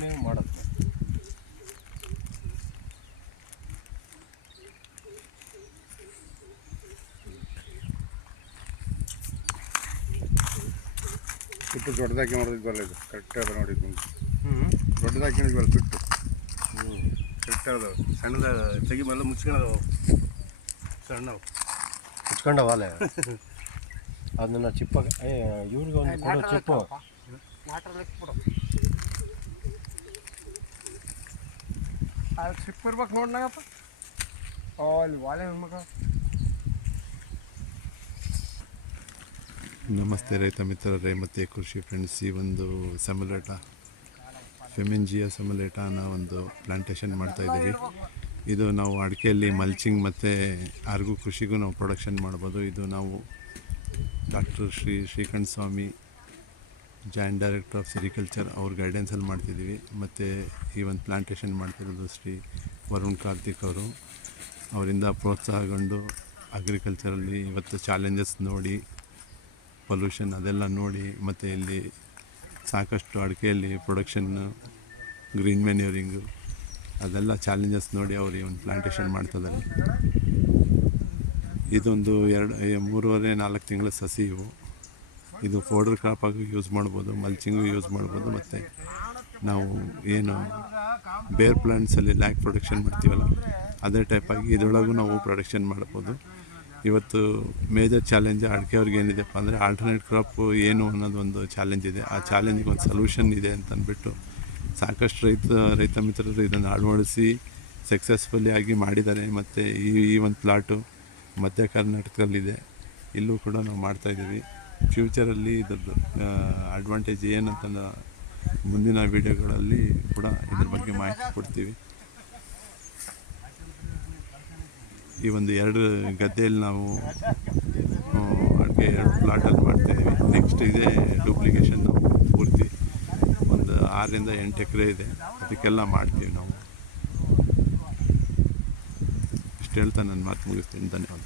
Continue ಮಾಡೋದು. ಬಿಟ್ಟು ದೊಡ್ಡದಾಗಿ ಮಾಡಿದ್ವಲ್ಲ, ಇದು ಕರೆಕ್ಟ್ ಅದ ನೋಡಿದ್ವಿ. ದೊಡ್ಡದಾಗಿ ಹೇಳಿದ್ವಲ್ಲ ಬಿಟ್ಟು. ಕರೆಕ್ಟ್ ಅದಾವ. ಸಣ್ಣದ ತೆಗಿ ಮೇಲೆ ಮುಚ್ಕೊಂಡವು, ಸಣ್ಣವು ಮುಚ್ಕೊಂಡವಲ್ಲ. ಅದನ್ನ ಚಿಪ್ಪಾಗ ಇವ್ರಿಗೆ ಒಂದು ಕೊಡೋ ಚಿಪ್ಪು. ಅದು ಚಿಪ್ ಇರ್ಬೇಕು ನೋಡ್ನಾಗಪ್ಪ. ಅಲ್ಲಿ ವಾಲೆ ಹೆಣ್ಮಕ್ಳು. ನಮಸ್ತೆ ರೈತ ಮಿತ್ರರೇ ಮತ್ತು ಕೃಷಿ ಫ್ರೆಂಡ್ಸ್. ಈ ಒಂದು ಸೆಮುಲೇಟ, ಫೆಮಿಂಜಿಯಾ ಸೆಮುಲೇಟ ಅನ್ನೋ ಒಂದು ಪ್ಲಾಂಟೇಶನ್ ಮಾಡ್ತಾಯಿದ್ದೀವಿ. ಇದು ನಾವು ಅಡಿಕೆಯಲ್ಲಿ ಮಲ್ಚಿಂಗ್ ಮತ್ತು ಆರ್ಗು ಕೃಷಿಗೂ ನಾವು ಪ್ರೊಡಕ್ಷನ್ ಮಾಡ್ಬೋದು. ಇದು ನಾವು doctor Srikantha Swamy, joint director of sericulture ಅವ್ರ ಗೈಡೆನ್ಸಲ್ಲಿ ಮಾಡ್ತಿದ್ದೀವಿ. ಮತ್ತು ಈ ಒಂದು ಪ್ಲಾಂಟೇಶನ್ ಮಾಡ್ತಿರೋದು ಶ್ರೀ ವರುಣ್ ಕಾರ್ತಿಕ್ ಅವರು. ಅವರಿಂದ ಪ್ರೋತ್ಸಾಹಗೊಂಡು ಅಗ್ರಿಕಲ್ಚರಲ್ಲಿ ಇವತ್ತು ಚಾಲೆಂಜಸ್ ನೋಡಿ, ಪೊಲ್ಯೂಷನ್ ಅದೆಲ್ಲ ನೋಡಿ, ಮತ್ತು ಇಲ್ಲಿ ಸಾಕಷ್ಟು ಅಡಿಕೆಯಲ್ಲಿ ಪ್ರೊಡಕ್ಷನ್ನು, ಗ್ರೀನ್ ಮ್ಯಾನ್ಯೂರಿಂಗು ಅದೆಲ್ಲ ಚಾಲೆಂಜಸ್ ನೋಡಿ ಅವರು ಈ ಒಂದು ಪ್ಲಾಂಟೇಶನ್ ಮಾಡ್ತಿದ್ದಾರೆ. ಇದೊಂದು 3.5-4 ತಿಂಗಳ ಸಸಿ ಇವು. ಇದು ಫೋಡರ್ ಕ್ರಾಪಾಗಿ ಯೂಸ್ ಮಾಡ್ಬೋದು, ಮಲ್ಚಿಂಗು ಯೂಸ್ ಮಾಡ್ಬೋದು. ಮತ್ತು ನಾವು ಏನು ಬೇರ್ ಪ್ಲಾಂಟ್ಸಲ್ಲಿ ಲ್ಯಾಕ್ ಪ್ರೊಡಕ್ಷನ್ ಮಾಡ್ತೀವಲ್ಲ ಅದೇ ಟೈಪಾಗಿ ಇದರೊಳಗೂ ನಾವು ಪ್ರೊಡಕ್ಷನ್ ಮಾಡ್ಬೋದು. ಇವತ್ತು ಮೇಜರ್ ಚಾಲೆಂಜ್ ಅಡಿಕೆಯವ್ರಿಗೆ ಏನಿದೆಪ್ಪ ಅಂದರೆ ಆಲ್ಟರ್ನೇಟ್ ಕ್ರಾಪು ಏನು ಅನ್ನೋದೊಂದು ಚಾಲೆಂಜ್ ಇದೆ. ಆ ಚಾಲೆಂಜಿಗೆ ಒಂದು ಸೊಲ್ಯೂಷನ್ ಇದೆ ಅಂತ ಅಂದ್ಬಿಟ್ಟು ಸಾಕಷ್ಟು ರೈತ ಮಿತ್ರರು ಇದನ್ನು ಅಳವಡಿಸಿ ಸಕ್ಸಸ್ಫುಲ್ಲಿ ಆಗಿ ಮಾಡಿದ್ದಾರೆ. ಮತ್ತು ಈ ಒಂದು ಪ್ಲಾಟು ಮಧ್ಯ ಕರ್ನಾಟಕದಲ್ಲಿದೆ, ಇಲ್ಲೂ ಕೂಡ ನಾವು ಮಾಡ್ತಾಯಿದ್ದೀವಿ. ಫ್ಯೂಚರಲ್ಲಿ ಇದ್ರದ್ದು ಅಡ್ವಾಂಟೇಜ್ ಏನಂತಂದು ಮುಂದಿನ ವೀಡಿಯೋಗಳಲ್ಲಿ ಕೂಡ ಇದ್ರ ಬಗ್ಗೆ ಮಾಹಿತಿ ಕೊಡ್ತೀವಿ. ಈ ಒಂದು 2 ಗದ್ದೆಯಲ್ಲಿ ನಾವು ಅಡಿಕೆ 2 ಪ್ಲಾಟಲ್ಲಿ ಮಾಡ್ತಾಯಿದ್ದೀವಿ. ನೆಕ್ಸ್ಟ್ ಇದೆ ಡೂಪ್ಲಿಕೇಶನ್. ನಾವು ಪೂರ್ತಿ ಒಂದು 6-8 ಎಕರೆ ಇದೆ, ಅದಕ್ಕೆಲ್ಲ ಮಾಡ್ತೀವಿ ನಾವು. ಇಷ್ಟು ಹೇಳ್ತಾ ನನ್ನ ಮಾತು ಮುಗಿಸ್ತೀನಿ. ಧನ್ಯವಾದ.